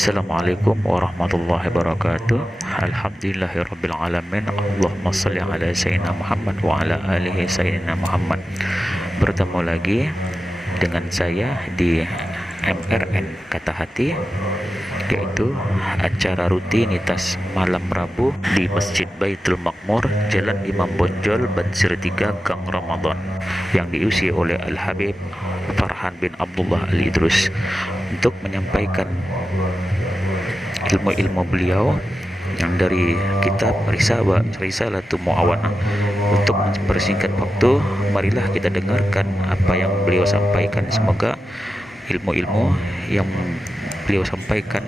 Assalamualaikum warahmatullahi wabarakatuh. Alhamdulillahirabbil alamin. Allahumma shalli ala sayyidina Muhammad wa ala alihi sayyidina Muhammad. Bertemu lagi dengan saya di MRN Kata Hati, yaitu acara rutinitas malam Rabu di Masjid Baitul Makmur, Jalan Imam Bonjol, Bansir 3, Gang Ramadan, yang diisi oleh Al-Habib Farhan bin Abdullah Al-Idrus untuk menyampaikan ilmu-ilmu beliau yang dari kitab Risalatul Mu'awanah. Untuk mempersingkat waktu, marilah kita dengarkan apa yang beliau sampaikan. Semoga ilmu-ilmu yang beliau sampaikan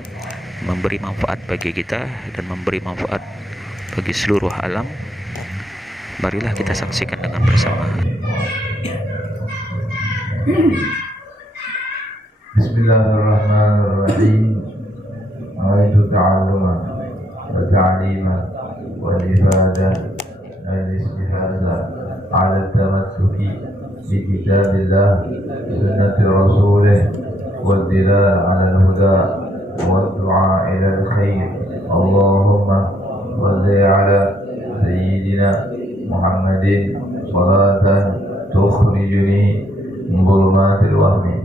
memberi manfaat bagi kita dan memberi manfaat bagi seluruh alam. Marilah kita saksikan dengan bersama. Bismillahirrahmanirrahim. Awaitu ta'alluma wa ta'lima wa ibadah al-istihaza ala tamassuki bi kitabillah sunnati rasulih wa dilal ala al-huda wa du'a ila al-khair. Allahumma salli ala sayyidina Muhammadin salatan tukhrijuni min dhulumatil wahmi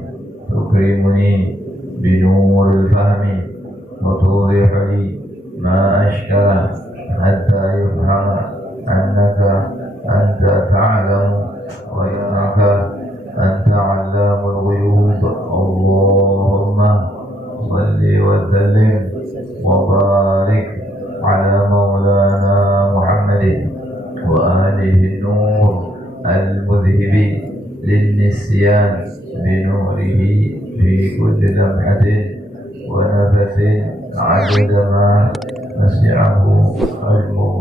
تكرمني بنور الفهم وتوضح لي ما أشكل حتى يفهم أنك أنت تعلم وإنك أنت علام الغيوب. اللهم صل وسلم وبارك على مولانا محمد وآله النور المذهب للنسيان بنوره في كل لمحة ونفس عدد ما وسعه علمه.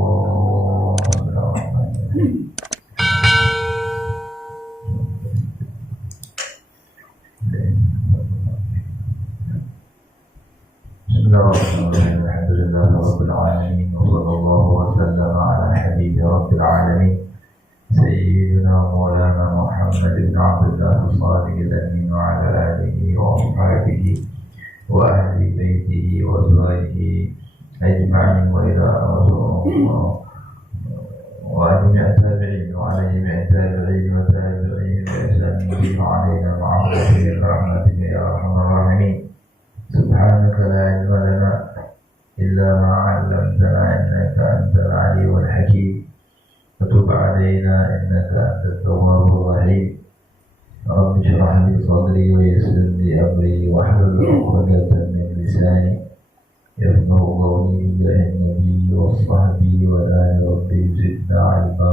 بسم الله الرحمن الرحيم. الحمد لله رب العالمين، وصلى الله وسلم على حبيب رب العالمين سيدنا مولانا محمد بن عبد الله الصادق الأمين، وعلى آله وأصحابه وأهل بيته وأزواجه أجمعين، وعلى جميع التابعين وعلى جميع التابعين وتابعين بإحسان إليهم وعلينا معهم برحمتك يا أرحم الراحمين. سبحانك لا علم لنا إلا ما علمتنا إنك أنت العليم الحكيم. فتب علينا إنك أنت التواب الرحيم. رب اشرح لي صدري ويسر لي أمري واحلل عقدة من لساني يفقهوا قولي بجاه النبي والصحبه والآل. ربي زدنا علما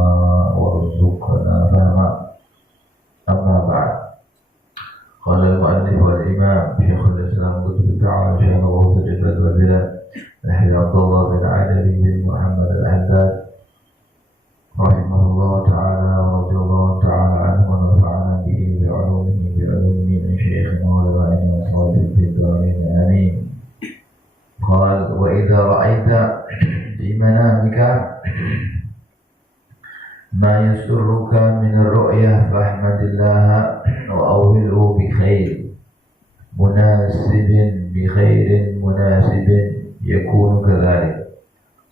وارزقنا فهما. أما بعد، قال المؤلف والإمام شيخ الإسلام قطب تعالى شيخ غوث الجبل والبلاد يحيى عبد الله بن علي بن محمد الحداد رحمه الله تعالى ورضي الله تعالى عنه ونفعنا به بعلومه من شيخنا ولمائنا وصحبه في الدارين آمين. قال: وإذا رأيت في منامك ما يسرك من الرؤيا فاحمد الله وأوله بخير مناسب يكون كذلك.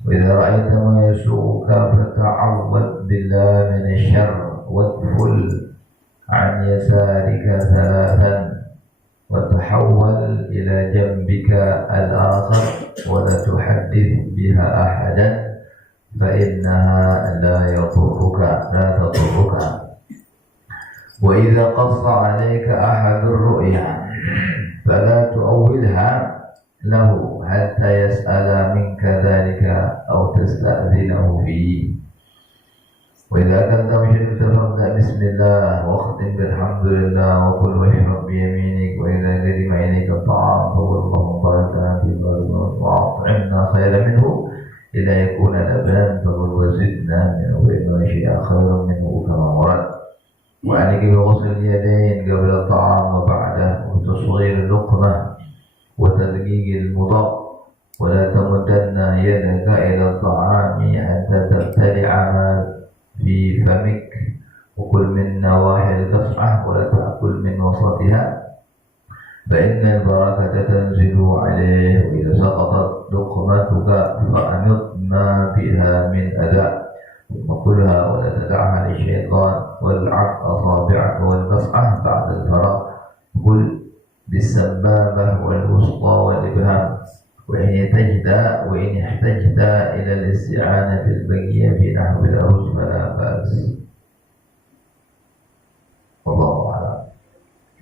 وإذا رأيت ما يسوءك فتعوذ بالله من الشر وادخل عن يسارك ثلاثا وتحول إلى جنبك الآخر ولا تحدث بها أحدا فإنها لا تضرك. وإذا قص عليك أحد الرؤيا فلا تؤولها له حتى يسأل منك ذلك أو تستأذنه فيه. وإذا كنت مشركت فابدأ بسم الله واختم بالحمد لله وكل واشرب بيمينك. وإذا قدم إليك الطعام فقل اللهم بارك لنا في بارك وأطعمنا خيرا منه. إذا يكون لبنا فقل وزدنا منه فإنه شيء خير منه كما ورد. وعليك بغسل اليدين قبل الطعام وبعده وتصغير اللقمة وتدقيق المضاء. ولا تمدن يدك إلى الطعام حتى تبتلع ما في فمك. وكل من نواحي القصعة ولا تأكل من وسطها. فإن البركة تنزل عليه، وإذا سقطت لقمتك فأنط ما بها من أذى، ثم كلها ولا تدعها للشيطان، والعق أصابعك والبصعة بعد الفراغ، قل بالسبابة والوسطى والإبهام، وإن احتجت إلى الاستعانة بالبقية في نحو الأرز فلا بأس. والله أعلم.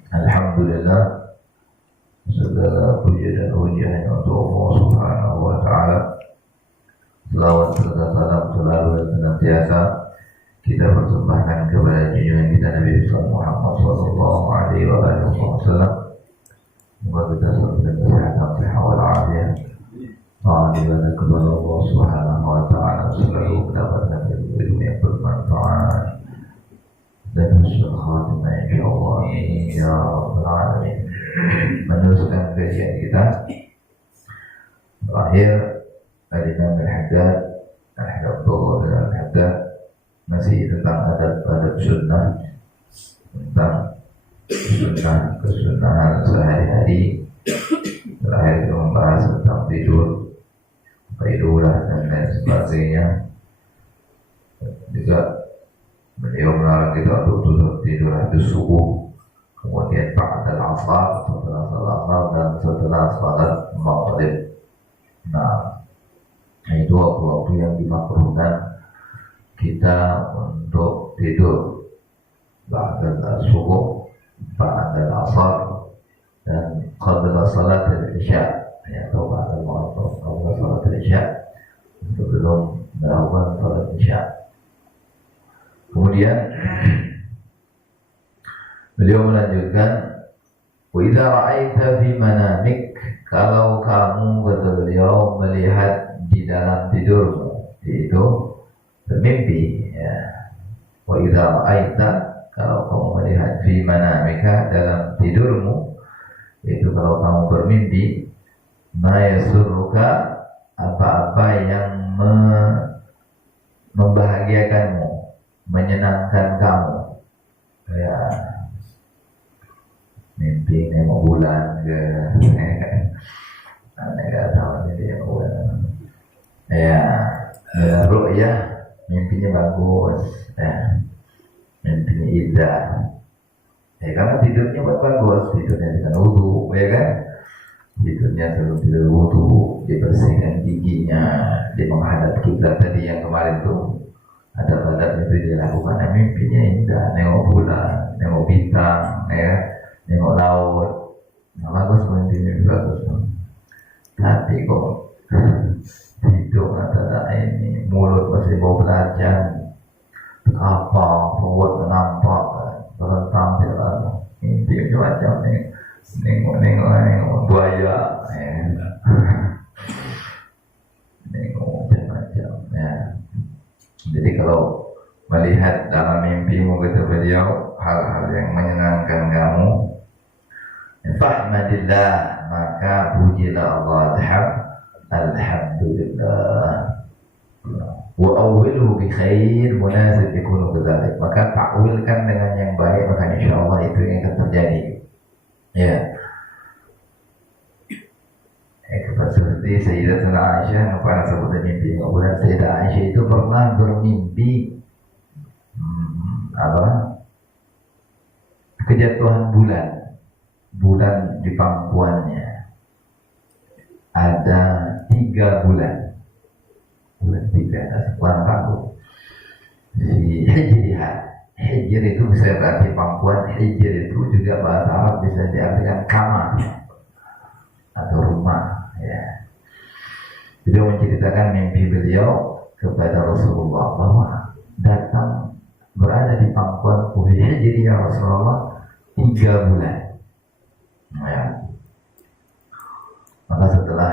Alhamdulillah, segala puji dan pujian hanya untuk Allah Subhanahu wa Ta'ala. Selawat serta salam selalu dan senantiasa kita persembahkan kepada junjungan kita Nabi Muhammad sallallahu alaihi wasallam. Semoga kita selalu dalam kesehatan, sehat walafiat. Alhamdulillah kepada Allah Subhanahu wa Ta'ala selalu mendapatkan ilmu yang bermanfaat dan husnul khatimah insyaallah, amin ya rabbal alamin. Meneruskan kajian kita terakhir Al-Imam Al-Haddad Al-Haddad masih tentang adab sunnah, tentang kesunahan sehari-hari. Terakhir kita membahas tentang tidur, kailulah dan lain sebagainya. Juga beliau melarang kita untuk tidur habis subuh, kemudian ba'dal asar, setelah salat asar dan setelah salat maghrib. Nah, itu waktu-waktu yang dimakruhkan kita untuk tidur, ba'dal subuh, ba'dal asar, dan qabla salat al-isya, atau ba'dal maghrib, qabla salat al-isya, sebelum melakukan salat isya. Kemudian beliau melanjutkan, wa idza ra'aita fi manamik, kalau kamu, kata beliau, melihat di dalam tidurmu, itu bermimpi, ya. Wa idza ra'aita, kalau kamu melihat fi manamika, dalam tidurmu, itu kalau kamu bermimpi, ma yasurruka, apa-apa yang membahagiakanmu, menyenangkan kamu, ya, mimpi nengok bulan ke, aneh gak tahu jadi yang bulan, ya, ru'yah, mimpinya bagus, ya, mimpinya indah, ya, karena tidurnya bagus, tidurnya dengan wudu, ya kan, tidurnya sebelum tidur wudu, dibersihkan giginya, dia menghadap kiblat tadi yang kemarin tuh. Ada mimpi dilakukan, mimpinya indah, nengok bulan, nengok bintang, ya, nengok laut. Nah, bagus, mimpi bagus. Tapi kok hidup antara ini, mulut masih bau belacan, apa, perut menampak, terentang jalan, mimpi macam ni, nengok buaya, ya. Nengok macam-macam, ya. Jadi kalau melihat dalam mimpimu, kata beliau, hal-hal yang menyenangkan kamu, fahmadillah, maka pujilah Allah, alhamdulillah, wa awwilhu bi khair munasib yakunu kadzalik, maka takwilkan dengan yang baik, maka insyaallah itu yang akan terjadi, ya. Seperti Sayyidatuna Aisyah, yang pernah sebut mimpi, kemudian Sayyidah Aisyah itu pernah bermimpi kejatuhan bulan di pangkuannya ada 3 bulan 3, sekian tahun. Si hijr itu bisa berarti pangkuan, hijr itu juga bahasa Arab bisa diartikan kamar atau rumah, ya. Beliau menceritakan mimpi beliau kepada Rasulullah bahwa datang berada di pangkuan hijri ya Rasulullah 3 bulan, ya. Maka setelah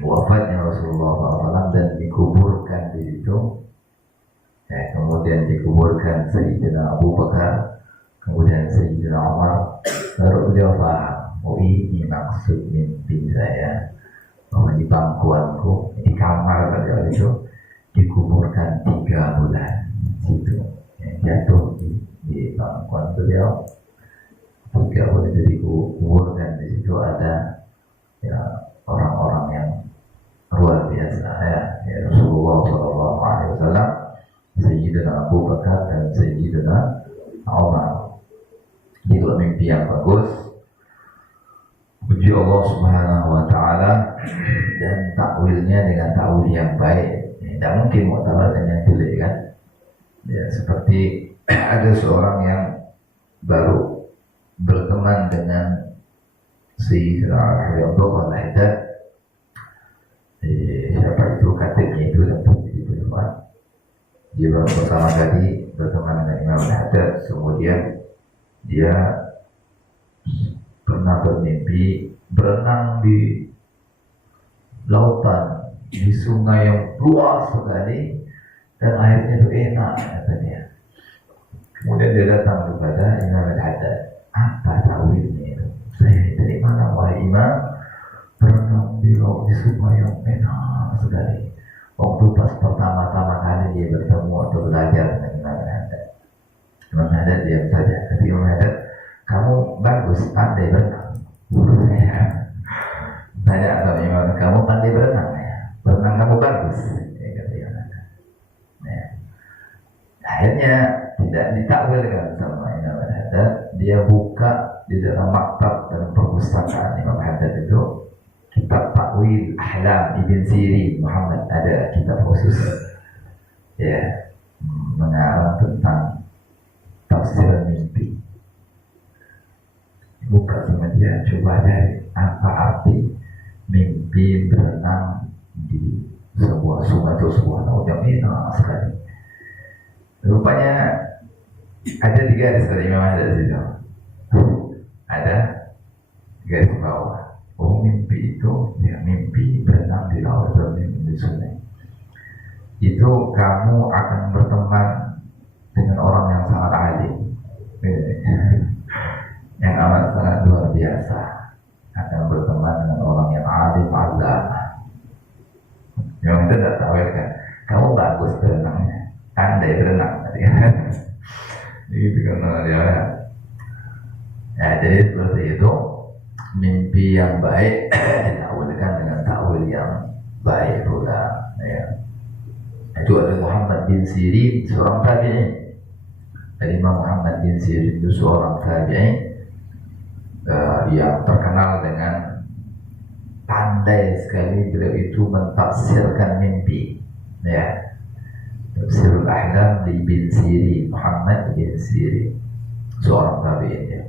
wafatnya Rasulullah SAW dan dikuburkan di situ, ya, kemudian dikuburkan Sayyidina Abu Bakar, kemudian Sayyidina Umar, baru beliau paham, oh ini maksud mimpi saya, bahwa di pangkuanku, di kamar beliau itu dikuburkan 3 bulan situ, ya, jatuh di pangkuan beliau Tidak boleh jadi kubur, dan di situ ada ya orang-orang yang luar biasa ya Rasulullah SAW, Sayyidina Abu Bakar dan Sayyidina Umar. Itu mimpi yang bagus, puji Allah Subhanahu wa Ta'ala, dan takwilnya dengan takwil yang baik. Tidak mungkin mu'tabar dengan yang jelek kan. Ya, seperti ada seorang yang baru berteman dengan Sayyidina Abdullah Al-Haddad. Siapa itu katibnya itu dan jadi berdebat. Dia baru pertama kali berteman dengan Imam Al-Haddad. Kemudian dia pernah bermimpi berenang di lautan, di sungai yang luas sekali, dan airnya itu enak katanya. Kemudian dia datang kepada Imam Al-Haddad, apa takwilnya itu? Saya dari mana wahai Imam? Berenang di laut di sungai yang enak sekali. Waktu pas pertama-tama kali dia bertemu atau belajar dengan Imam Al-Haddad, Imam Al-Haddad diam saja. Kata Imam Al-Haddad, kamu bagus pandai berenang. Tanya atau Imam, kamu pandai berenang ya? Berenang kamu bagus. Kata Imam Al-Haddad. Akhirnya tidak ditakwilkan sama Imam Al-Haddad. Dia buka di dalam maktab dan perpustakaan Imam Al-Haddad itu kitab Takwil Ahlam Ibn Sirin Muhammad, ada kitab khusus ya mengarang tentang tafsir mimpi. Buka sama dia, coba cari apa arti mimpi berenang di sebuah sungai atau sebuah laut yang enak sekali. Rupanya ada 3 garis dari Imam Al-Haddad situ. Ada garis bawah. Oh, mimpi itu ya mimpi berenang di laut atau mimpi di sungai. Itu kamu akan berteman dengan orang yang sangat alim, yang amat sangat luar biasa. Akan berteman dengan orang yang alim alama. Yang itu tidak tahu ya kan. Kamu bagus berenangnya, pandai berenang. Itu karena dia. Ya, jadi seperti itu. Mimpi yang baik ditakwilkan dengan takwil yang baik pula. Ya. Itu ada Muhammad bin Sirin, seorang tabi'in. Imam Muhammad bin Sirin itu seorang tabi'in yang terkenal dengan pandai sekali beliau itu mentafsirkan mimpi. Ya. Tafsirul Ahlam di bin Sirin, Muhammad bin Sirin, seorang tabi'in ya.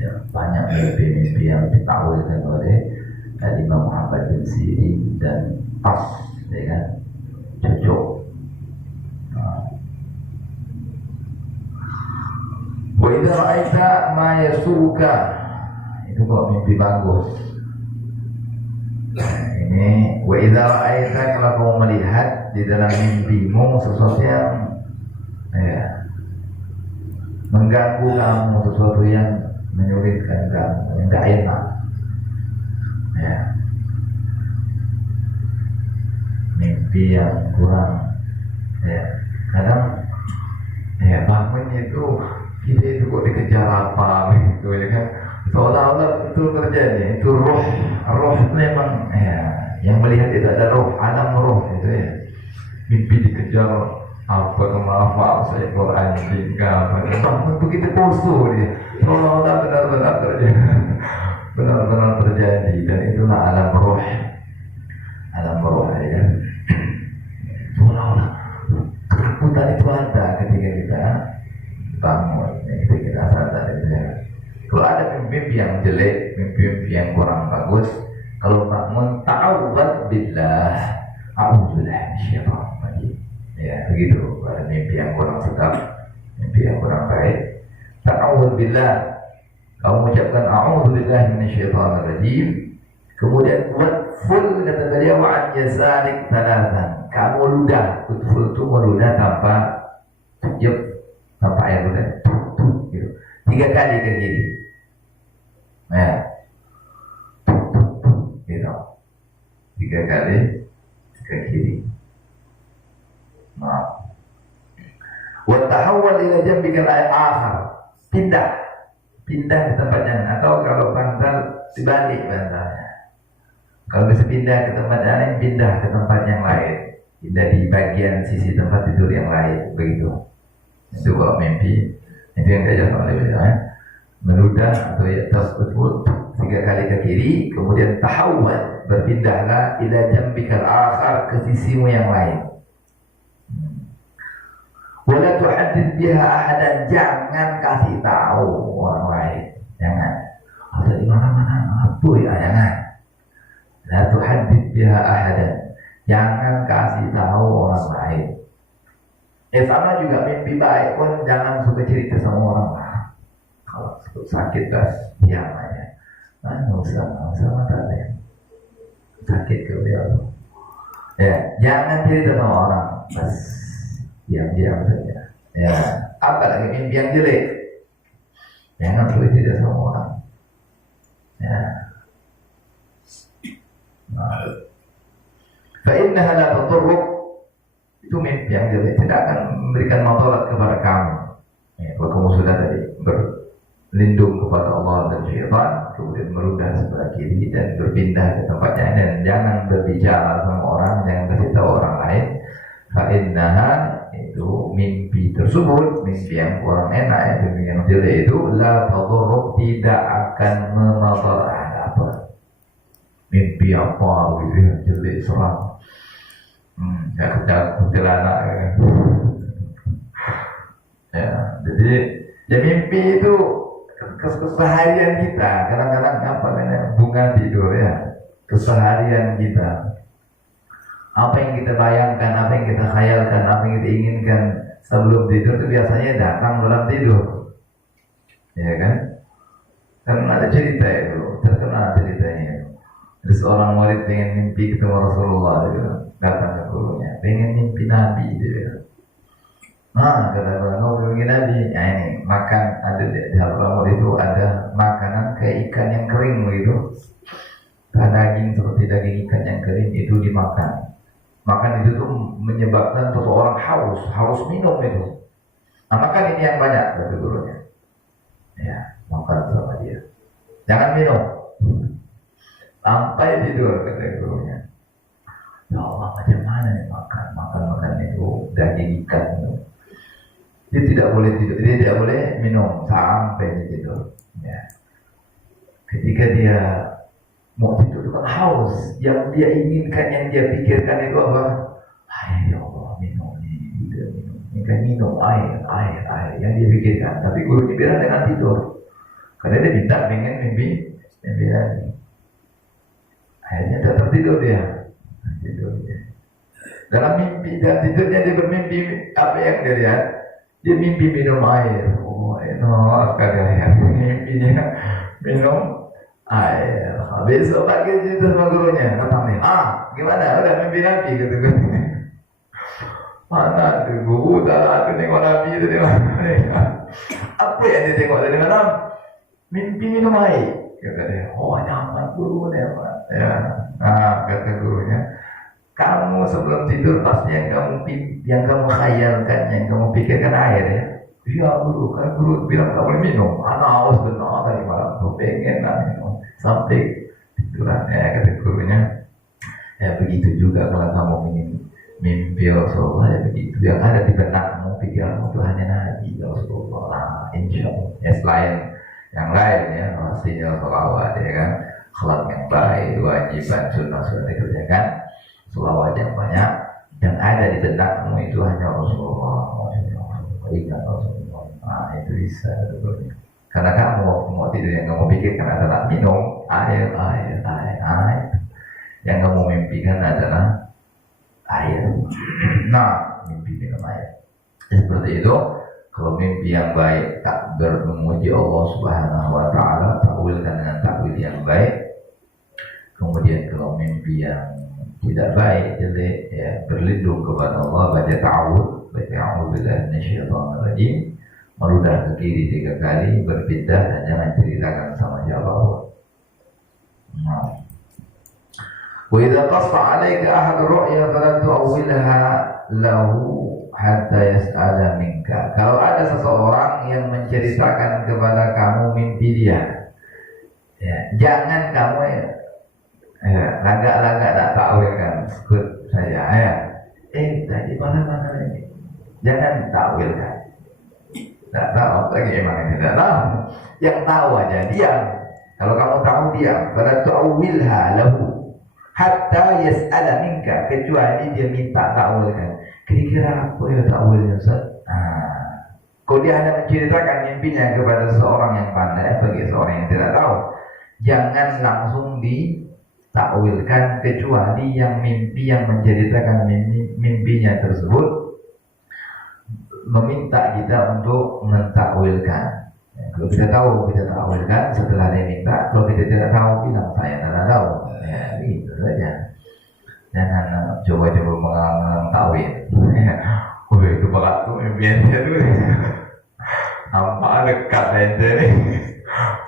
Ya, banyak mimpi-mimpi yang ditakwilkan oleh Imam Muhammad bin Sirin dan pas, ya kan, cocok. Wa idza ra'aita ma yasuka, itu kok mimpi bagus. Ini wa idza ra'aita, kalau kamu melihat di dalam mimpimu sesuatu yang ya mengganggu kamu, sesuatu yang menyulitkan kamu, yang gak enak ya, mimpi yang kurang ya, kadang ya bangunnya itu kita itu kok dikejar apa gitu ya kan, seolah-olah itu terjadi, itu roh memang ya, yang melihat itu ada roh, alam roh itu ya, mimpi dikejar apa kemafal seekor anjing apa, bangun begitu poso dia, seolah-olah benar-benar terjadi, benar-benar terjadi, dan itulah alam roh ya. Seolah-olah ketakutan itu ada ketika kita bangun, ketika kita sadar itu ya. Kalau ada mimpi yang jelek, mimpi yang kurang bagus, kalau bangun ta'awwad billah, a'udzubillahi minasyaitonir rajim. Ya, begitu. Ada mimpi yang kurang sedap, mimpi yang kurang baik, ta'awwad billah, kamu ucapkan a'udzubillahi minasyaitonir rajim. Kemudian buat full, kata beliau, wa'an yasarik talatan, kamu ludah, full itu meludah tanpa tanpa air ludah, gitu. 3 kali ke kiri, ya, gitu, 3 kali ke kiri. Wa tahawwal ila jambika al-akhar, pindah pindah ke tempat yang, atau kalau bantal dibalik bantalnya. Kalau bisa pindah ke tempat yang lain, pindah ke tempat yang lain, pindah di bagian sisi tempat tidur yang lain, begitu. Itu kalau mimpi, itu yang diajarkan oleh beliau. Meludah atau ya tasbut 3 kali ke kiri, kemudian tahawwal, berpindahlah ila jambikal akhar, ke sisimu yang lain. Wala tuhaddits biha ahadan, jangan kasih tahu orang lain, jangan. Ada di mana-mana apa ya, jangan. La tuhaddits biha ahadan, jangan kasih tahu orang lain. Sama juga mimpi baik pun jangan suka cerita sama orang lah. Kalau sakit gas, diam aja. Nggak usah mata sakit ke beliau. Ya, jangan cerita sama orang, bas diam saja. Ya, apalagi mimpi yang jelek, jangan boleh cerita sama orang. Ya. Fa innaha la tadurruk, itu mimpi yang jelek tidak akan memberikan madarat kepada kamu. Ya, kalau kamu sudah tadi berlindung kepada Allah dan syaitan, kemudian meludah sebelah kiri dan berpindah ke tempatnya, dan jangan berbicara sama orang, jangan kasih tahu orang lain. Fa innaha, itu mimpi tersebut, mimpi yang kurang enak, mimpi yang jelek itu la tadurruk, tidak akan memadarat apa. Mimpi apa gitu yang jelek seram. Kuntilanak kan. Ya, jadi ya mimpi itu keseharian kita. Kadang-kadang apa namanya, bunga tidur ya, keseharian kita. Apa yang kita bayangkan, apa yang kita khayalkan, apa yang kita inginkan sebelum tidur itu biasanya datang dalam tidur. Ya kan? Karena ada cerita itu, terkenal ceritanya. Ada seorang murid pengen mimpi ketemu Rasulullah, dia datang ke gurunya, pengen mimpi Nabi, dia. Kata guru, mimpi Nabi. Ya ini makan, ada di halaman itu ada makanan kayak ikan yang kering begitu. Daging seperti daging ikan yang kering itu dimakan. Makan itu tuh menyebabkan seseorang haus minum itu. Makan ini yang banyak, kata gurunya. Ya, makan sama dia. Jangan minum. Sampai tidur, kata gurunya. Ya Allah, macam mana nih makan itu daging ikan itu. Dia tidak boleh tidur, dia tidak boleh minum sampai tidur. Ya. Ketika dia mau tidur itu kan haus, yang dia inginkan, yang dia pikirkan itu apa? Air, ya Allah, minum ini kan minum air yang dia pikirkan. Tapi gurunya bilang dengan tidur, karena dia minta pengen mimpi lagi. Akhirnya tak tertidur dia. Dalam mimpi dan tidurnya dia bermimpi, apa yang dia lihat? Dia mimpi minum air. Oh, enak sekali ya. Mimpinya minum air. Besok pagi cerita sama gurunya, datang nih. Gimana? Udah mimpi Nabi gitu kan? Mana tuh guru? Aku tengok Nabi itu tengok. Apa yang dia tengok dari malam? Mimpi minum air. Kata dia, nyaman guru nih, Pak. Ya, kata gurunya, kamu sebelum tidur pasti yang kamu khayalkan, yang kamu pikirkan air ya. Iya guru, kan guru bilang tak boleh minum. Anak haus benar tadi malam tuh pengen minum sampai tiduran ya, kata gurunya. Ya begitu juga kalau kamu ingin mimpi Rasulullah, ya begitu. Yang ada di benakmu, pikiranmu itu hanya Nabi Rasulullah. Insya Allah. Ya selain yang lain ya, pastinya sholawat ya kan, akhlak yang baik, kewajiban sunnah dikerjakan, sholawat yang banyak, yang ada di benakmu itu hanya Rasulullah. Ingat Rasulullah. Itu bisa sebetulnya. Karena kamu waktu mau tidur yang kamu pikirkan adalah minum air. Yang kamu mimpikan adalah air. Mimpi minum air. Seperti itu. Kalau mimpi yang baik, takbir memuji Allah Subhanahu wa Ta'ala, takwilkan dengan takwil yang baik. Kemudian kalau mimpi yang tidak baik, jelek, ya berlindung kepada Allah, baca ta'awudz, baca a'udzubillahi minasyaitonir rajim, meludah ke kiri 3 kali, berpindah dan jangan ceritakan sama siapa pun. Wa idza qassa 'alaika ahad ru'ya fala tu'awwilha lahu hatta yas'ala minka. Kalau ada seseorang seorang yang menceritakan kepada kamu mimpi dia, ya, jangan kamu lagak-lagak tak takwilkan. Sekut saya, ya, tadi mana ini? Jangan takwilkan. Tak tahu lagi emang tidak tahu. Yang tahu aja diam. Kalau kamu tahu diam. Fala tu'awwilha lahu hatta yas'ala minka, kecuali dia minta takwilkan. Kira-kira apa ya takwilnya, Ustaz? Kalau dia hanya menceritakan mimpinya kepada seorang yang pandai, bagi seorang yang tidak tahu, jangan langsung ditakwilkan, kecuali yang mimpi yang menceritakan mimpinya tersebut meminta kita untuk mentakwilkan. Ya, kalau kita tahu, kita takwilkan setelah dia minta. Kalau kita tidak tahu, bilang saya tidak tahu. Ya, begitu saja. Jangan coba-coba mentakwil. Itu bakat tuh mimpiannya tuh. Apa dekat aja nih.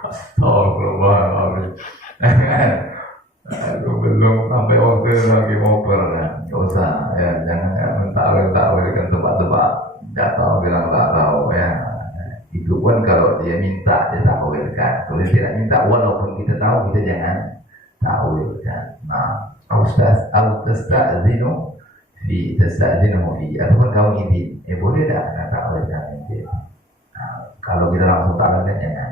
Astagfirullahaladzim. Aku belum sampai waktu lagi mau pernah. Gak usah ya, jangan mentakwil-takwilkan tebak-tebak. Gak tahu bilang tak tahu ya. Itu pun kalau dia minta dia takwilkan. Kalau dia tidak minta, walaupun kita tahu, kita jangan takwilkan. Nah, tasta'zinu fi ataupun kamu izin, boleh tak takwilkan itu. Kalau kita langsung takwilkan jangan.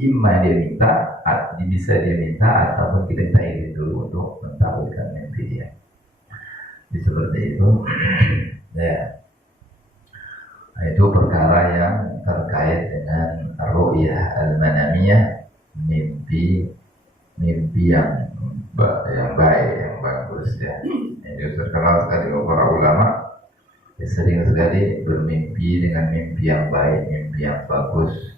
Imma dia minta, bisa dia minta, ataupun kita minta izin dulu untuk mentakwilkan mimpi dia. Jadi seperti itu. Ya. Nah, itu perkara yang terkait dengan ru'yah al-manamiyah, mimpi yang baik, yang bagus ya. Ini terkenal sekali oleh para ulama. Ya, sering sekali bermimpi dengan mimpi yang baik, mimpi yang bagus.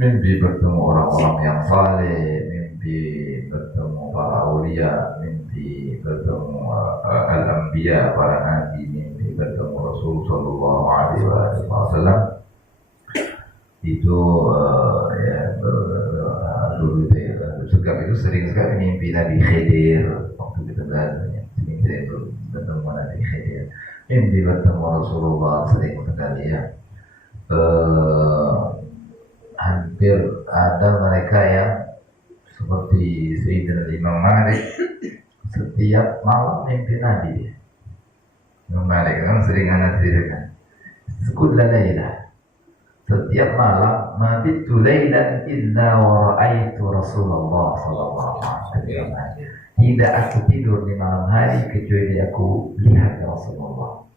Mimpi bertemu orang-orang yang saleh, mimpi bertemu para aulia, mimpi bertemu al-anbiya, para nabi, mimpi bertemu Rasul sallallahu alaihi wasallam. Itu dulu itu ya, itu sering sekali mimpi Nabi Khidir waktu kita belajar, sering bertemu Nabi Khidir, mimpi bertemu Rasulullah sering sekali ya. Hampir ada mereka yang seperti Sayyidina Imam Malik, setiap malam mimpi Nabi. Imam Malik kan sering anak ceritakan, sekulah laylah, setiap malam mabitu laylan illa wa ra'aitu Rasulullah sallallahu alaihi wasallam. Tidak aku tidur di malam hari kecuali aku lihat Rasulullah.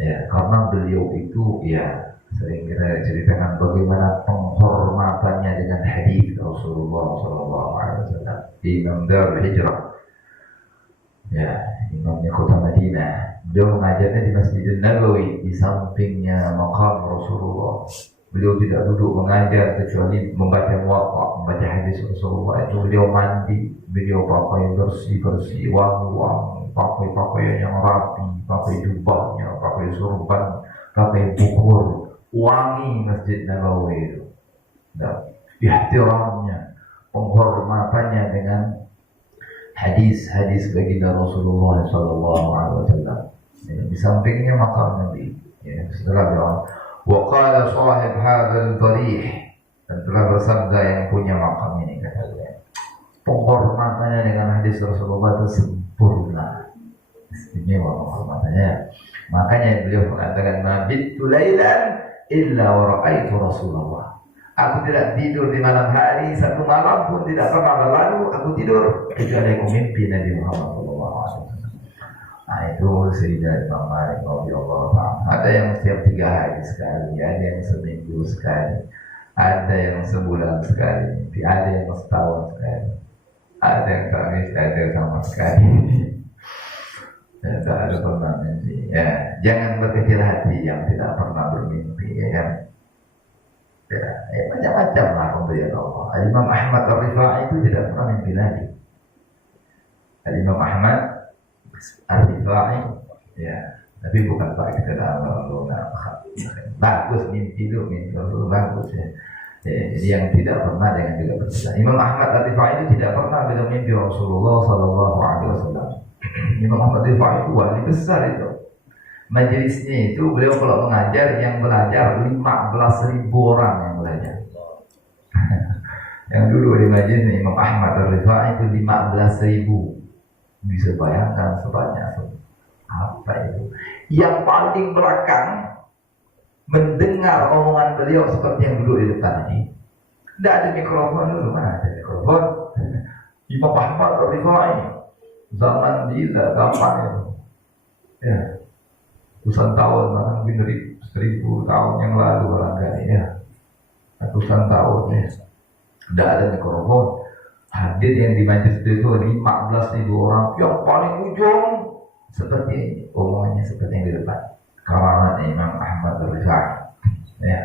Ya, karena beliau itu ya sering kita ceritakan bagaimana penghormatannya dengan hadis Rasulullah sallallahu alaihi wasallam. Imam Darul Hijrah, ya, imamnya kota Madinah. Beliau mengajarnya di Masjidil Nabawi, di sampingnya makam Rasulullah. Beliau tidak duduk mengajar kecuali membaca muwatta, membaca hadis Rasulullah. Itu beliau mandi, beliau pakai bersih-bersih, wangi-wangi, pakai pakaian yang rapi, pakai jubahnya, pakai surban, pakai bukur, wangi Masjid Nabawi itu. Nah, ihtiramnya, penghormatannya dengan hadis-hadis baginda Rasulullah sallallahu alaihi wasallam. Di sampingnya makam Nabi. Ya, setelah doa, wa qala sahib hadzal dharih, dan telah bersabda yang punya makam ini, kata dia, penghormatannya dengan hadis Rasulullah itu sempurna, istimewa penghormatannya. Makanya beliau mengatakan, mabitu lailan illa wa ra'aitu Rasulullah. Aku tidak tidur di malam hari, satu malam pun tidak pernah berlalu aku tidur kecuali aku mimpi Nabi Muhammad sallallahu alaihi wasallam. Nah, itu Sayyidina Imam Malik radhiyallahu ta'ala. Ada yang setiap 3 hari sekali, ada yang seminggu sekali, ada yang sebulan sekali, ada yang setahun sekali, ada yang tak ada sama sekali. Ya, tak ada pernah mimpi. Ya, jangan berkecil hati yang tidak pernah bermimpi, ya kan? Ya, macam-macam lah pemberian Allah. Imam Ahmad Ar-Rifai itu tidak pernah mimpi Nabi. Imam Ahmad Ar-Rifai, ya, tapi bukan Pak kita dalam bagus mimpi itu, mimpi itu bagus ya. Jadi yang tidak pernah dengan juga percaya. Imam Ahmad Ar-Rifai itu tidak pernah bila mimpi Rasulullah sallallahu alaihi wasallam. Imam Ahmad Ar-Rifai itu wali besar itu. Majelisnya itu beliau kalau mengajar, yang belajar 15.000 orang yang belajar. Yang dulu di majelis Imam Ahmad Ar-Rifai itu 15.000. Bisa bayangkan sebanyak apa itu. Yang paling belakang mendengar omongan beliau seperti yang duduk di depan ini. Tidak ada mikrofon dulu, mana ada mikrofon. Imam Ahmad Ar-Rifai zaman bila kapan itu? Ya, ratusan tahun, bahkan mungkin 1000 tahun yang lalu barangkali ya, ratusan tahun ya. Tidak ada mikrofon. Hadir yang di majelis itu 15.000 orang, yang paling ujung seperti ini, omongannya seperti yang di depan. Karangan Imam Ahmad Ar-Rifai. Ya.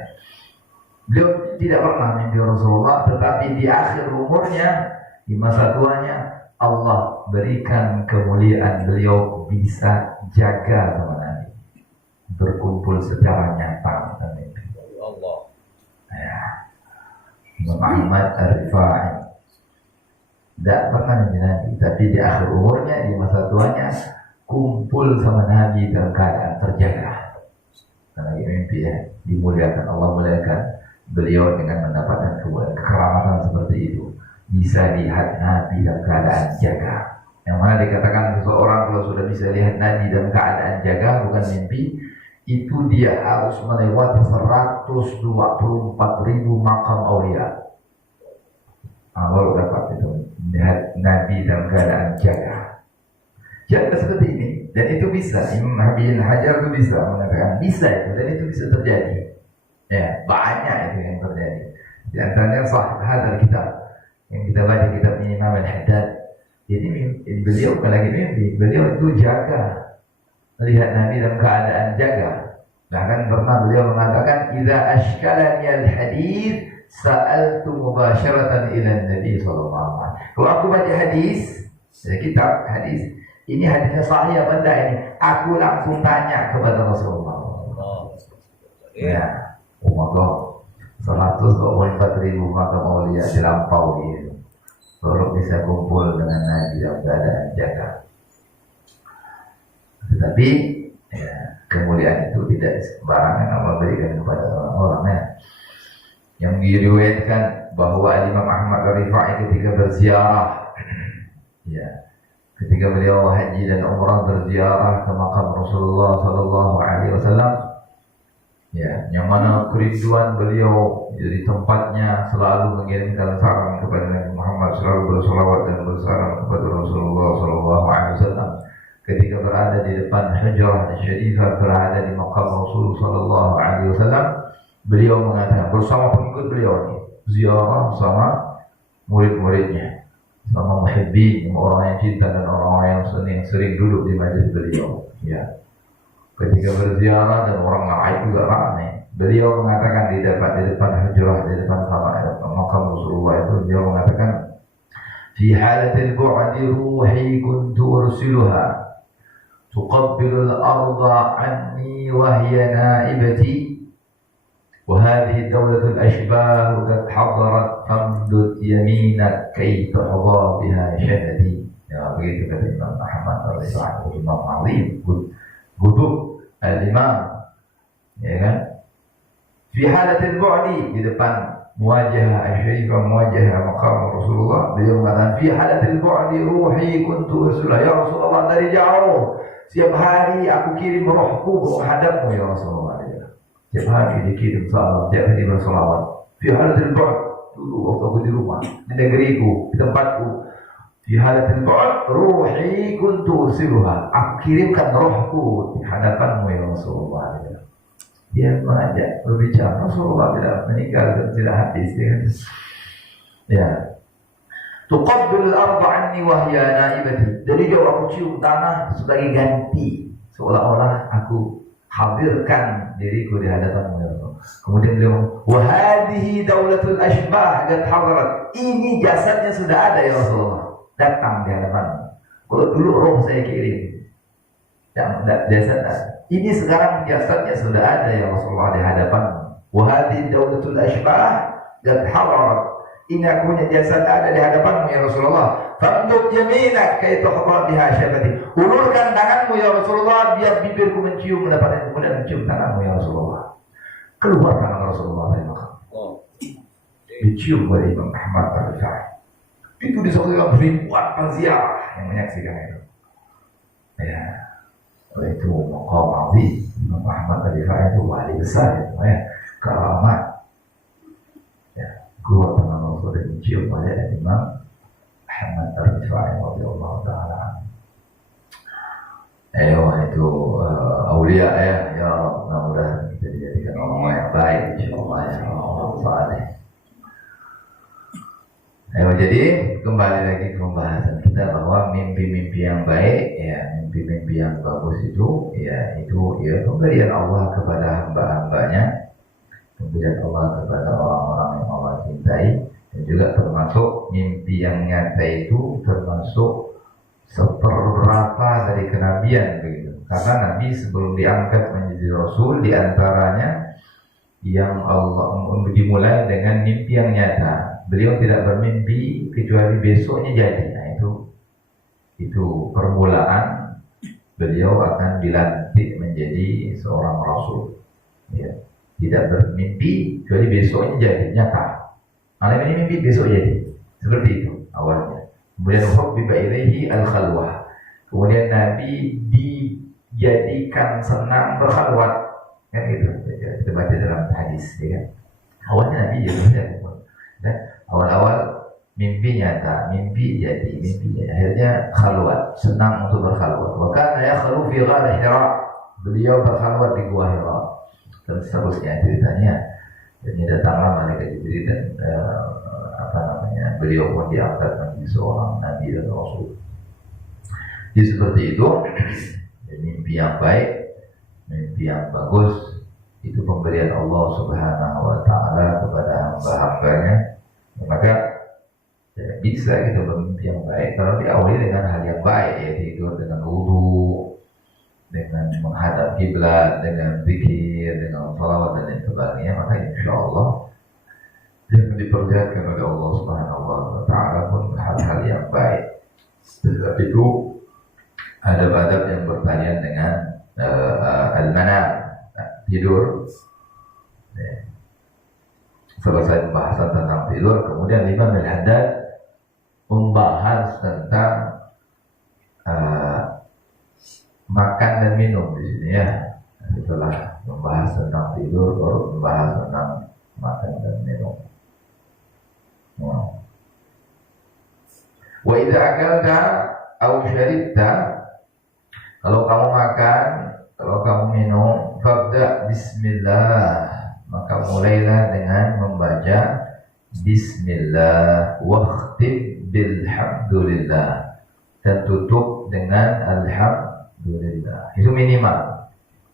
Beliau tidak pernah mimpi Rasulullah, tetapi di akhir umurnya, di masa tuanya, Allah berikan kemuliaan beliau bisa jaga sama Nabi, berkumpul secara nyata dan mimpi. Allah. Ya. Imam Ahmad Ar-Rifai tidak pernah mimpi Nabi, tapi di akhir umurnya, di masa tuanya, kumpul sama Nabi dalam keadaan terjaga. Karena mimpi ya, dimuliakan, Allah muliakan beliau dengan mendapatkan kemuliaan, kekeramatan seperti itu. Bisa lihat Nabi dalam keadaan jaga. Yang mana dikatakan seseorang kalau sudah bisa lihat Nabi dalam keadaan jaga, bukan mimpi, itu dia harus melewati 124.000 makam aulia. Baru dapat itu melihat Nabi dalam keadaan jaga. Jaga seperti ini, dan itu bisa. Imam Habib Hajar itu bisa mengatakan bisa itu, dan itu bisa terjadi. Ya, banyak itu yang terjadi. Di antaranya sahih hadal kitab yang kita baca, kitab Imam Al-Haddad. Jadi beliau bukan lagi mimpi, beliau itu jaga, melihat Nabi dalam keadaan jaga. Bahkan pernah beliau mengatakan, "Idza ashkalani al-hadits sa'altu mubasharatan ila Nabi sallallahu alaihi wasallam." Kalau aku baca hadis, kitab hadis, ini hadisnya sahih apa enggak ini? Aku langsung tanya kepada Rasulullah. Ya, umat 124.000 makam aulia dilampaui, baru bisa kumpul dengan Nabi dalam keadaan jaga. Tetapi ya, kemuliaan itu tidak sembarangan Allah berikan kepada orang-orang ya. Yang diriwayatkan bahwa Imam Ahmad Ar-Rifai ketika berziarah, ya, ketika beliau haji dan umrah berziarah ke makam Rasulullah Sallallahu Alaihi Wasallam, ya, yang mana kerinduan beliau jadi tempatnya selalu mengirimkan salam kepada Nabi Muhammad, selalu bersolawat dan bersalam kepada Rasulullah Sallallahu Alaihi Wasallam. Ketika berada di depan Hujrah Syarifah, berada di makam Rasul Sallallahu Alaihi Wasallam, beliau mengatakan bersama pengikut beliau ini, ziarah sama murid-muridnya, sama muhibbin, orang yang cinta dan orang-orang yang sering duduk di majelis beliau. Ya. Ketika berziarah dan orang lain juga ramai, beliau mengatakan di depan Hujrah, di depan makam Rasulullah itu, beliau mengatakan, "Fi halatil bu'di ruhi kuntu ursiluha tuqabbilu al-arda anni wa hiya naibati wa hadhihi dawlatul ashbah qad hadarat famdud yaminak kay tuhadha biha syahadi." Ya, begitu kata Imam Ahmad Ar-Rifai, Imam Azim, Gudub al-Imam, ya kan? Fi halatil bu'di, di depan muwajah al-syarifah, muwajah maqam Rasulullah, beliau mengatakan, "Fi halatil bu'di ruhi kuntu ursiluha." Ya Rasulullah, dari jauh setiap hari aku kirim rohku menghadapmu ya Rasulullah. Setiap hari dikirim salam, setiap hari bersolawat. Fi halatil bu'd, dulu waktu aku di rumah, di negeriku, di tempatku. Fi halatil bu'd ruhi kuntu ursiluha. Aku kirimkan rohku di hadapanmu ya Rasulullah. Dia mengajak berbicara, Rasulullah tidak meninggal dan tidak habis. Ya. Tuqabbil al-arda anni wa hiya naibati. Jadi jauh aku cium tanah sebagai ganti, seolah-olah aku hadirkan diriku di hadapanmu ya Allah. Kemudian beliau, "Wa hadhihi daulatul ashbah qad hadarat." Ini jasadnya sudah ada ya Rasulullah, datang di hadapanmu. Kalau dulu roh saya kirim, yang jasad ini sekarang jasadnya sudah ada ya Rasulullah di hadapanmu. Wa hadhihi daulatul ashbah qad hadarat. Ini aku punya jasad ada di hadapanmu ya Rasulullah. Wamdud yaminak kaitu khabar biha syabati. Ulurkan tanganmu ya Rasulullah biar bibirku mencium, mendapatkan kemudian mencium tanganmu ya Rasulullah. Keluar tangan Rasulullah dari makam. Dicium oleh Imam Ahmad Al-Rifai. Itu disaksikan ribuan penziarah yang menyaksikan itu. Ya, itu maqam azim. Imam Ahmad Al-Rifai itu wali besar, ya, keramat. Ya, keluar tangan Rasul dan dicium oleh Imam Ahmad Al-Rifai radhiyallahu taala. Itu aulia ya mudah-mudahan kita dijadikan orang yang baik insyaallah ya Allah saleh. Jadi kembali lagi ke pembahasan kita bahwa mimpi-mimpi yang baik, ya mimpi-mimpi yang bagus itu, ya itu ya pemberian Allah kepada hamba-hambanya, pemberian Allah kepada orang-orang yang Allah cintai, dan juga termasuk mimpi yang nyata itu termasuk seperberapa dari kenabian begitu. Karena Nabi sebelum diangkat menjadi Rasul diantaranya yang Allah dimulai dengan mimpi yang nyata. Beliau tidak bermimpi kecuali besoknya jadi. Nah itu permulaan beliau akan dilantik menjadi seorang Rasul. Ya. Tidak bermimpi kecuali besoknya jadi nyata. Malam ini mimpi besok jadi. Seperti itu awalnya. Kemudian hubbiba ilaihi al-khalwah. Kemudian Nabi dijadikan senang berkhalwat. Kan itu kita baca dalam hadis, ya kan. Awalnya Nabi jadi dan awal-awal mimpi nyata, mimpi jadi, akhirnya khalwat, senang untuk berkhalwat. Wa kana yakhlu fi ghar Hira. Beliau berkhalwat di gua Hira. Dan seterusnya ceritanya. Dan datanglah malaikat Jibril dan beliau pun diangkat menjadi seorang nabi dan rasul. Jadi seperti itu. Mimpi yang baik, mimpi yang bagus itu pemberian Allah Subhanahu wa taala kepada hamba-hambanya. Maka bisa kita bermimpi yang baik kalau diawali dengan hal yang baik, ya tidur dengan wudu, dengan menghadap kiblat, dengan zikir, dengan salawat dan lain sebagainya, maka insya Allah yang diperlihatkan oleh Allah Subhanahu wa taala pun hal-hal yang baik. Sebab itu adab-adab yang berkaitan dengan al-manam, tidur. Selesai pembahasan tentang tidur, kemudian Imam Al-Haddad membahas tentang makan dan minum di sini, ya. Setelah membahas tentang tidur, baru membahas tentang makan dan minum. Wa idza akalta aw syaribta, kalau kamu makan, kalau kamu minum, fabda bismillah, maka mulailah dengan membaca bismillah, wakhtim bilhamdulillah, dan tutup dengan alhamdulillah. Itu minimal.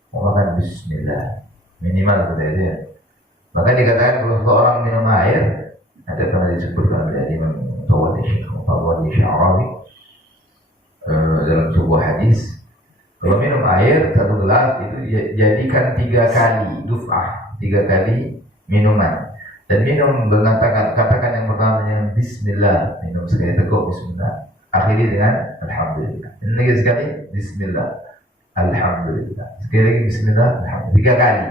Mau makan bismillah, minimal seperti itu, ya. Maka dikatakan kalau seorang minum air, ada pernah disebutkan oleh Imam Tawadhi Sya'rawi dalam sebuah hadis, kalau minum air satu gelas itu jadikan 3 kali duf'ah, 3 kali minuman. Dan minum katakan yang pertama dengan bismillah, minum sekali teguk bismillah, akhiri dengan alhamdulillah. Ini lagi sekali bismillah, alhamdulillah, sekali lagi bismillah, alhamdulillah, 3 kali.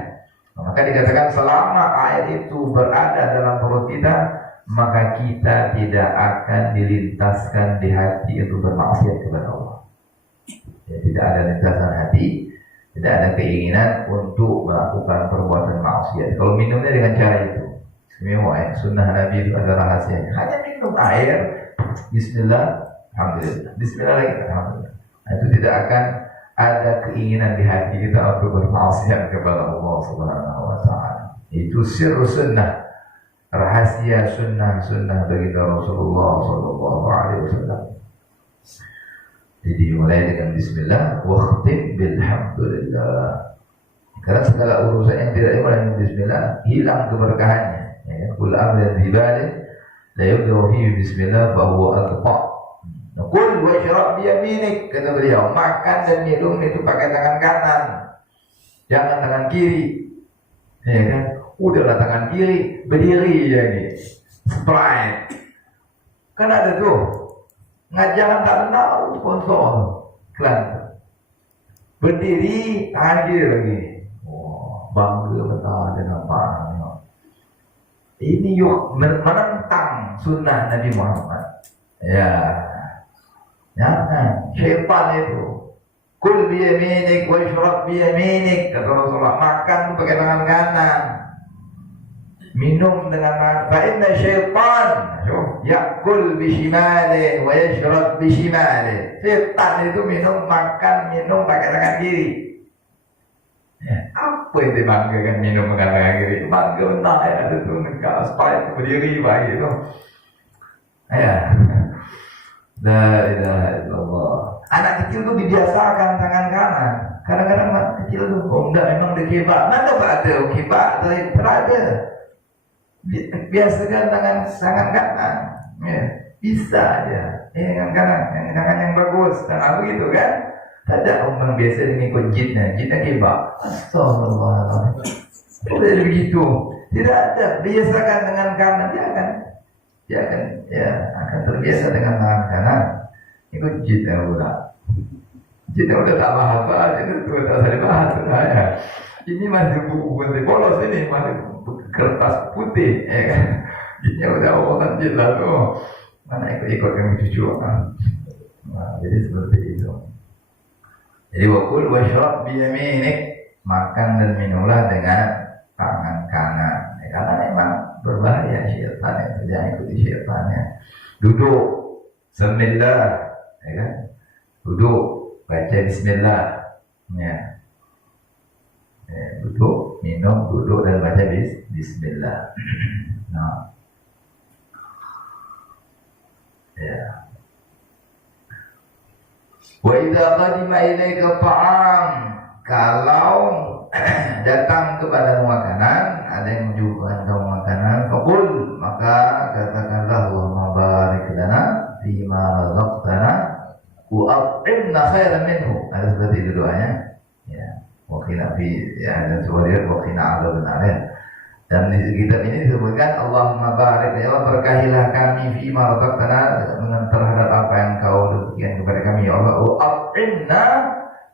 Maka dikatakan selama air itu berada dalam perut kita, maka kita tidak akan dilintaskan di hati untuk bermaksiat kepada Allah. Ya, tidak ada lintasan hati, tidak ada keinginan untuk melakukan perbuatan maksiat. Kalau minumnya dengan cara itu, semua sunnah Nabi itu ada rahasianya. Hanya minum air, bismillah, alhamdulillah, bismillah lagi, alhamdulillah. Nah, itu tidak akan ada keinginan di hati kita untuk bermaksiat kepada Allah Subhanahu wa taala. Itu sirru sunnah, rahasia sunnah baginda Rasulullah sallallahu alaihi wasallam. Jadi mulai dengan bismillah, wakhtim bilhamdulillah. Karena segala urusan yang tidak dimulai dengan bismillah hilang keberkahannya. Ya, kul amrin ibadin la yubda'u fihi bismillah fa huwa aqta'. Kul washrab bi yaminik, kata beliau, makan dan minum itu pakai tangan kanan, jangan tangan kiri. Ya kan? Udahlah tangan kiri, berdiri ya ini. Sprite. Kan ada tuh ngajaran tak benar, sponsor iklan. Berdiri tangan kiri lagi. Wah, bangga betul dia nampak. Ini yuk menentang sunnah Nabi Muhammad. Ya, jangan syaitan itu. Kul biyaminik wa ishrab biyaminik, kata Rasulullah. Makan itu pakai tangan kanan, minum dengan tangan. Fa inna syaitan ya'kul bishimali wa yashrab bishimali. Syaitan itu makan minum pakai tangan kiri. Ya, apa yang dibanggakan minum pakai tangan kiri? Bangga benar ya, itu negara supaya berdiri baik itu. Ya, la ilaha illallah. Anak kecil itu dibiasakan tangan kanan. Kadang-kadang anak kecil itu, oh enggak, memang dia kebak. Mana ada kebak? Terada. Biasakan tangan kanan. Ya, bisa aja. Tangan kanan, tangan yang bagus. Dan begitu kan? Ada orang biasa mengikut jinnya kebak. Astagfirullahaladzim. Tidak begitu. Tidak ada. Biasakan dengan kanan, dia akan terbiasa dengan tangan kanan. Ikut jinnya pula. Jinnya udah tak bahas itu tak usah dibahas saya. Ini masih buku putih polos, ini masih kertas putih, ya kan? Jinnya udah omongan jin lalu. Mana ikut yang cucu kan? Nah, jadi seperti itu. Jadi wakul washrab biyaminik, makan dan minumlah dengan tangan kanan. Karena memang berbahaya syaitan itu, jangan ikuti syaitannya. Duduk, bismillah, ya kan? Duduk, baca bismillah, ya. Duduk, minum, duduk dan baca bismillah. Nah, ya. Wa idza qadima ilaika ta'am, kalau datang kepada makanan, ada yang menjual kamu makanan, faqul, maka katakanlah Allahumma barik lana fima razaqtana wa at'imna khairan minhu. Ada seperti itu doanya. Ya, wa qina fi, ya, dan sebagian wa qina adzabannar. Dan di kitab ini disebutkan Allahumma barik, ya Allah berkahilah kami fima razaqtana, terhadap apa yang kau berikan kepada kami ya Allah, wa at'imna,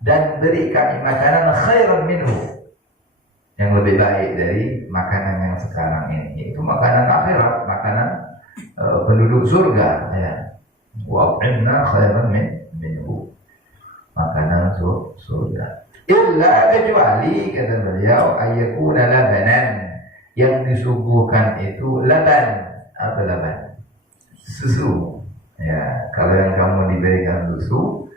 dan beri kami makanan khairan minhu, yang lebih baik dari makanan yang sekarang ini, yaitu makanan akhirat, makanan penduduk surga, ya. Wa at'imna khairan minhu, makanan surga. Illa, kecuali kata beliau, ayyakuna labanan, yang disuguhkan itu laban. Apa laban? Susu. Ya, kalau yang kamu diberikan susu,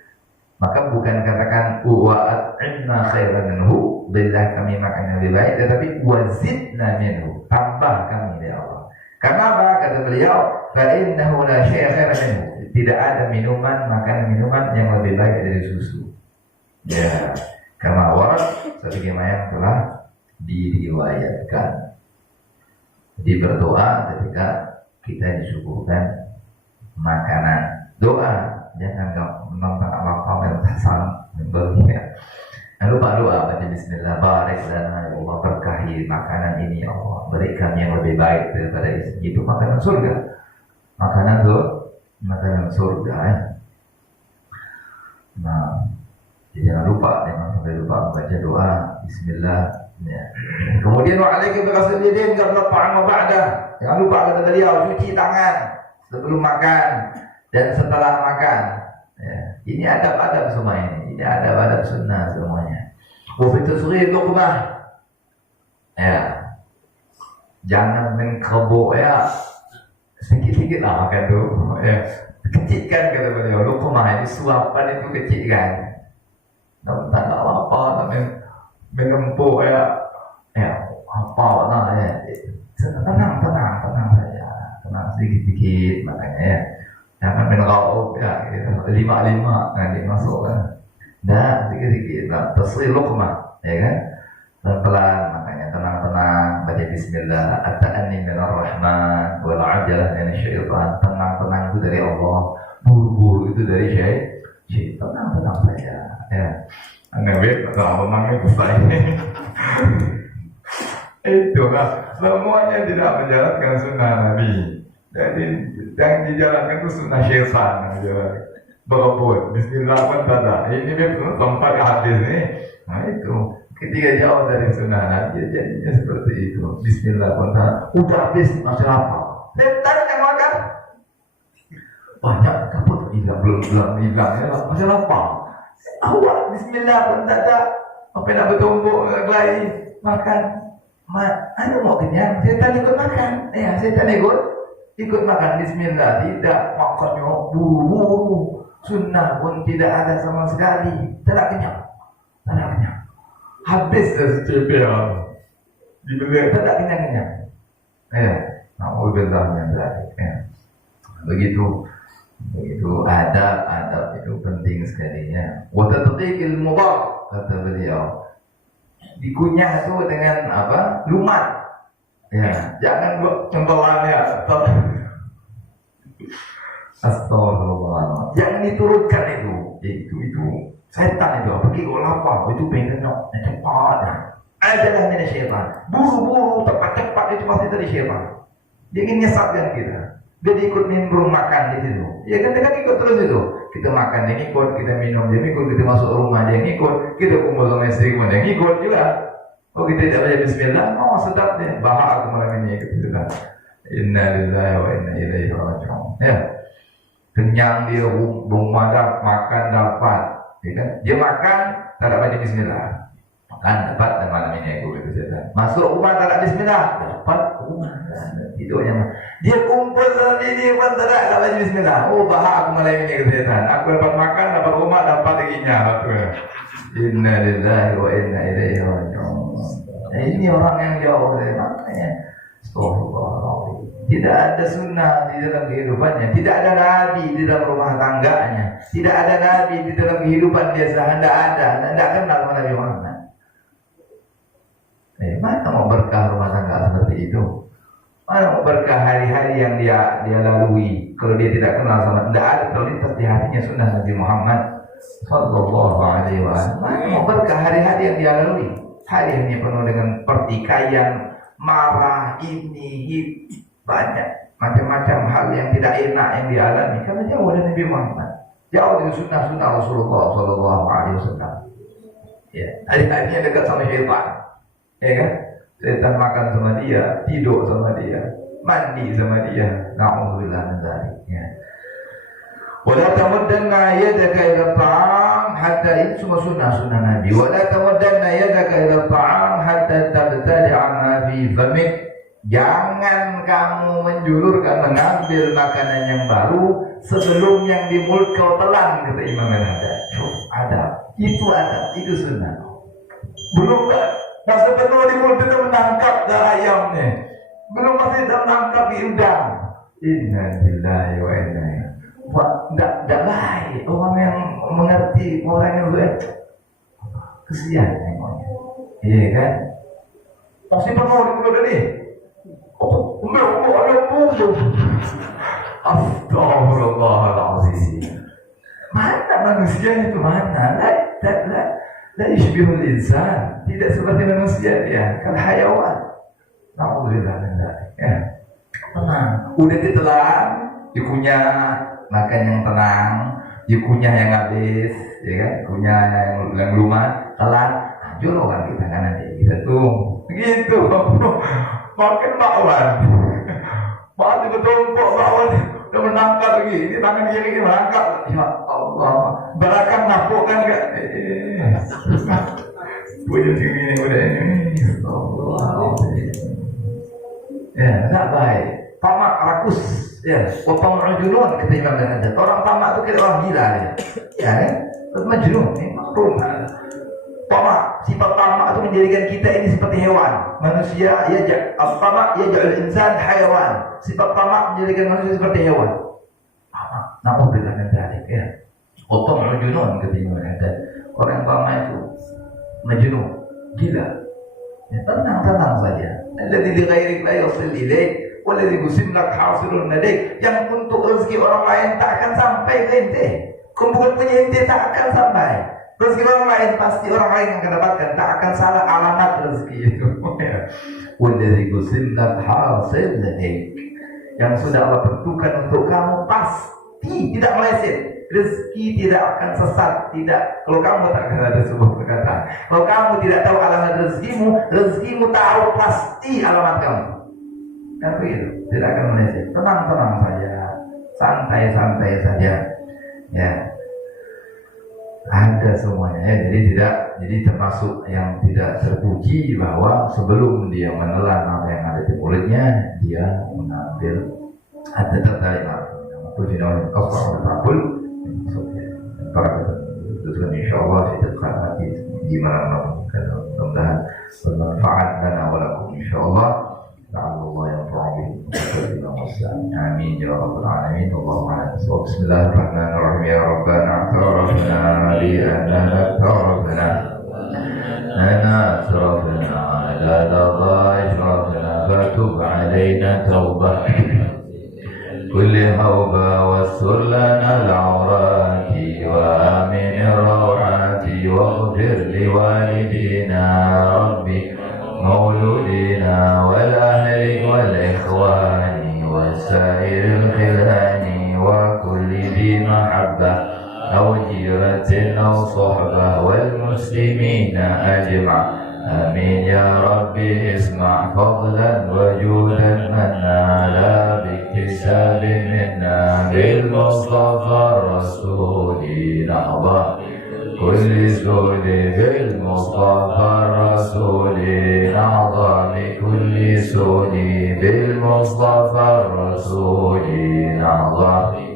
maka bukan katakan wa at'imna khairan minhu, berilah kami makan yang lebih baik, tetapi wazidna minhu, tambah kami ya Allah. Karena apa? Kata beliau, fa innahu la syai'a khairan minhu, tidak ada makanan-minuman yang lebih baik dari susu. Ya, karena warat sebagaimana yang telah diriwayatkan. Jadi berdoa ketika kita disuguhkan makanan. Doa, jangan menonton apa-apa yang tasam membaginya. Jangan lupa doa, baca bismillah, barik lana ya Allah, berkahi makanan ini ya Allah, berikan yang lebih baik daripada itu, makanan surga. Makanan surga ya. Nah, jangan lupa, jangan sampai lupa membaca doa bismillah. Ya. Kemudian wa'alaikum birasul yadin qabla ta'am wa ba'da. Jangan lupa kata beliau, cuci tangan sebelum makan dan setelah makan. Ya. Ini adab-adab semua ini. Ini adab-adab sunnah semuanya. Wa fi tasghir luqmah. Ya. Jangan mengkebuk ya. Sedikit-sedikit lah makan tu. Ya. Kecilkan kata beliau, luqmah ini suapan itu kecilkan. Tak nak apa, tak menempuh ya apa ya, tenang saja, tenang sedikit makanya ya, jangan mengerau ya, gitu. 5 nanti masuk kan, dah sedikit tasghir luqmah, ya kan, pelan-pelan, makanya tenang baca bismillah, at-ta'anni minar rahman wal ajalah minasy syaitan, tenang itu dari Allah, buru-buru itu dari syaitan, tenang saja ya. Nabi tenang itu saya. Itulah semuanya tidak menjalankan sunnah Nabi. Jadi yang dijalankan itu sunnah syaitan. Berebut, bismillah pun tak ada. Ini dia tempat hadis ni. Nah itu, ketika jauh dari sunnah Nabi, jadinya seperti itu. Bismillah pun tak ada. Udah habis, masih apa? Setan yang makan. Banyak kaput hilang, belum hilang. Masih apa? Awak bismillah pun tak ada. Apa nak bertumbuk lagi makan. Anu mau kenyang, setan ikut makan. Ya, setan ikut makan bismillah. Tidak makannya buru. Sunnah pun tidak ada sama sekali. Tak kenyang. Habis dah secepil. Dibeli tak kenyang. Ya, naudzubillah min dzalik. Ya. Begitu adab itu penting sekali ya. Wa tatqiqil mudhaf kata beliau. Dikunyah itu dengan apa? Lumat. Ya, jangan buat cembelan ya. Astagfirullah. Jangan diturunkan itu setan itu. Pergi ke lapar itu pengen cepat. Adalah mina syaitan. Buru-buru cepat itu pasti dari syaitan. Dia ingin menyesatkan kita. Dia ikut nimbrung makan di situ. Ya kan dia kan ikut terus itu. Kita makan dia ikut, kita minum dia ikut, kita masuk rumah dia ikut, kita kumpul sama istri pun dia ikut juga. Oh kita tidak baca bismillah, oh sedap dia. Bahak aku malam ini gitu kan. Inna lillahi wa inna ilaihi raji'un. Ya. Kenyang dia rumah makan dapat, ya kan? Dia makan tak ada baca bismillah, makan dapat dan malam ini aku kata setan. Masuk rumah tak ada bismillah, dapat rumah. Tidurnya dia kumpul tadi dia pun tak ada baca bismillah. Oh bahak aku malam ini kata setan. Aku dapat makan, dapat rumah, dapat rezekinya. Inna lillahi wa inna ilaihi raji'un. Ini orang yang jauh dari makanya. Astagfirullahaladzim. Tidak ada sunnah di dalam kehidupannya. Tidak ada nabi di dalam rumah tangganya. Tidak ada nabi di dalam kehidupan dia sehanda ada. Tidak kenal sama Nabi Muhammad. Mana mau berkah rumah tangga seperti itu? Mana mau berkah hari-hari yang dia lalui? Kalau dia tidak kenal sama, tidak ada terlintas di hatinya sunnah Nabi Muhammad Sallallahu Alaihi Wasallam. Mana mau berkah hari-hari yang dia lalui? Hari-harinya penuh dengan pertikaian, marah, ini banyak macam-macam hal yang tidak enak yang dialami karena jauh dari Nabi Muhammad, jauh dari sunnah-sunnah Rasulullah Sallallahu Alaihi Wasallam. Ya, hari-harinya dekat sama syaitan, ya kan? Syaitan makan sama dia, tidur sama dia, mandi sama dia. Na'udzubillah min dzalik. Ya. Wala tamuddanna yadaka ila ta'am hatta itu semua sunnah Nabi. Wala tamuddanna yadaka ila ta'am hatta tabtali'a ma fi famik. Jangan kamu menjulurkan mengambil makanan yang baru sebelum yang di mulut kau telan, kata Imam Al-Ada. Itu sunnah. Belum masih penuh di mulut itu menangkap darah ayamnya. Belum masih menangkap di udang. Inna lillahi wa inna ilaihi. Tidak baik orang yang mengerti, orang yang kesian namanya. Iya kan? Masih penuh di mulut ini. Astagfirullahaladzim. Mana manusia itu mana? La yushbihul insan. Tidak seperti manusia dia. Kan hayawan. Na'udzubillah min dzalik. Ya. Tenang. Udah ditelan, dikunyah, makan yang tenang, dikunyah yang habis, ya kan? Kunyah yang lumat, telan, jolokan kita kan nanti kita tuh. Begitu. Makin bakwan. Batu bertumpuk bakwan. Udah menangkap lagi. Ini tangan kiri ini menangkap. Ya Allah. Berakan napukkan enggak? Punya segini udah ini. Allah. Ya, tak baik. Tamak rakus. Ya, potong rajulun kata Imam Al-Haddad. Orang tamak itu kira orang gila ya. Ya kan? Majnun ini makrum. Tamak, sifat tamak itu menjadikan kita ini seperti hewan. Manusia tamak yaj'al insan hayawan. Sifat tamak menjadikan manusia seperti hewan. Tamak, na'udzubillah min dzalik ya. Potong rajulun kata Imam Al-Haddad. Orang tamak itu majnun, gila. Ya, tenang saja. Alladzi li ghairik la yasil ilaik. Waladhi gusimlak hasilun nadik. Yang untuk rezeki orang lain tak akan sampai ke ente. Kumpulan punya ente tak akan sampai. Rezeki orang lain pasti orang lain yang akan dapatkan. Tak akan salah alamat rezeki itu. Waladhi gusimlak hasil nadik. yang sudah Allah tentukan untuk kamu pasti tidak meleset. Rezeki tidak akan sesat. Tidak. Kalau kamu tak akan ada sebuah perkataan. Kalau kamu tidak tahu alamat rezekimu tahu pasti alamat kamu. Kan begitu. Tidak akan meleset. Tenang-tenang saja. Santai-santai saja. Ya. Ada semuanya ya. Jadi termasuk yang tidak terpuji bahwa sebelum dia menelan apa yang ada di mulutnya, dia mengambil ada tertarik itu final kafar betul maksudnya para itu insyaallah kita hati di mana mudah-mudahan bermanfaat dan awalakum insyaallah Allah yang ta'ala amin ya rabbal alamin Allahumma bismillahirrahmanirrahim ya rabbana a'tarafna li annana a'tarafna ana asrafna la asrafna fatub alaina tawbah كل هوبا واستر لنا العورات وآمن الروعات واغفر لوالدينا ربي مولودينا والأهل والإخوان والسائر الخلان وكل ذي محبة أو جيرة أو صحبة والمسلمين أجمع آمين يا ربي اسمع فضلا وجودا منا لا باكتساب منا بالمصطفى الرسول نحظى كل سود بالمصطفى الرسول نحظى بكل سود بالمصطفى الرسول نحظى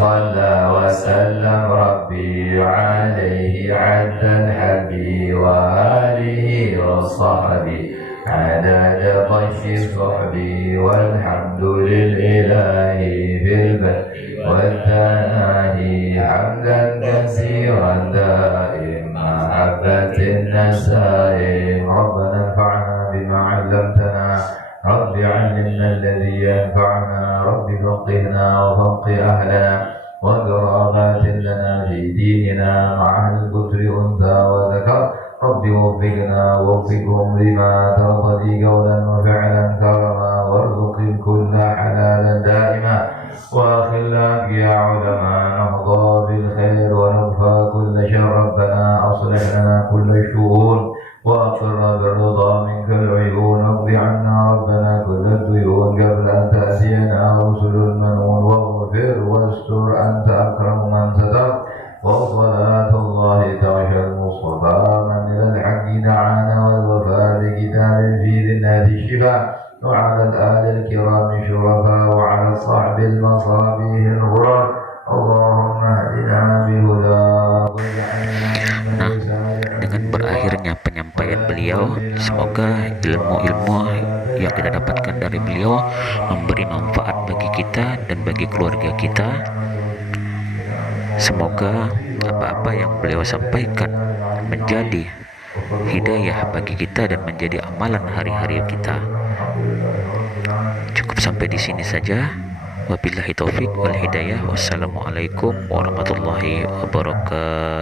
صلى وسلم ربي عليه عد الحبي وآله وصحبه عدد طش صحبي والحمد للإله بالبدء والتناهي حمدا كثيرا دائم محبة النسائم ربنا انفعنا بما علمتنا رب علمنا الذي ينفعنا رب فقهنا وفقه أهلنا وقرابات لنا في ديننا مع الكتر أنثى وذكر رب وفقنا ووفقهم لما ترضي قولا وفعلا كرما وارزق الكل حلالا دائما واخلاق يا علماء نهضى بالخير ونكفى كل شر ربنا أصلح لنا كل الشؤون وأقر بالرضا منك العيون واقض عنا ربنا كل الديون قبل أن تأتينا رسل المنون واغفر واستر أنت أكرم من ستر وصلاة الله تغشى المصطفى من إلى الحق دعانا والوفاء بكتاب في ذنات الشفاء وعلى الآل الكرام شرفاء وعلى الصحب المصابيح الغرر اللهم اهدنا بهداك Dengan berakhirnya penyampaian beliau, semoga ilmu-ilmu yang kita dapatkan dari beliau memberi manfaat bagi kita dan bagi keluarga kita. Semoga apa-apa yang beliau sampaikan menjadi hidayah bagi kita dan menjadi amalan hari-hari kita. Cukup sampai di sini saja. Wabillahi taufik wal hidayah. Wassalamualaikum warahmatullahi wabarakatuh.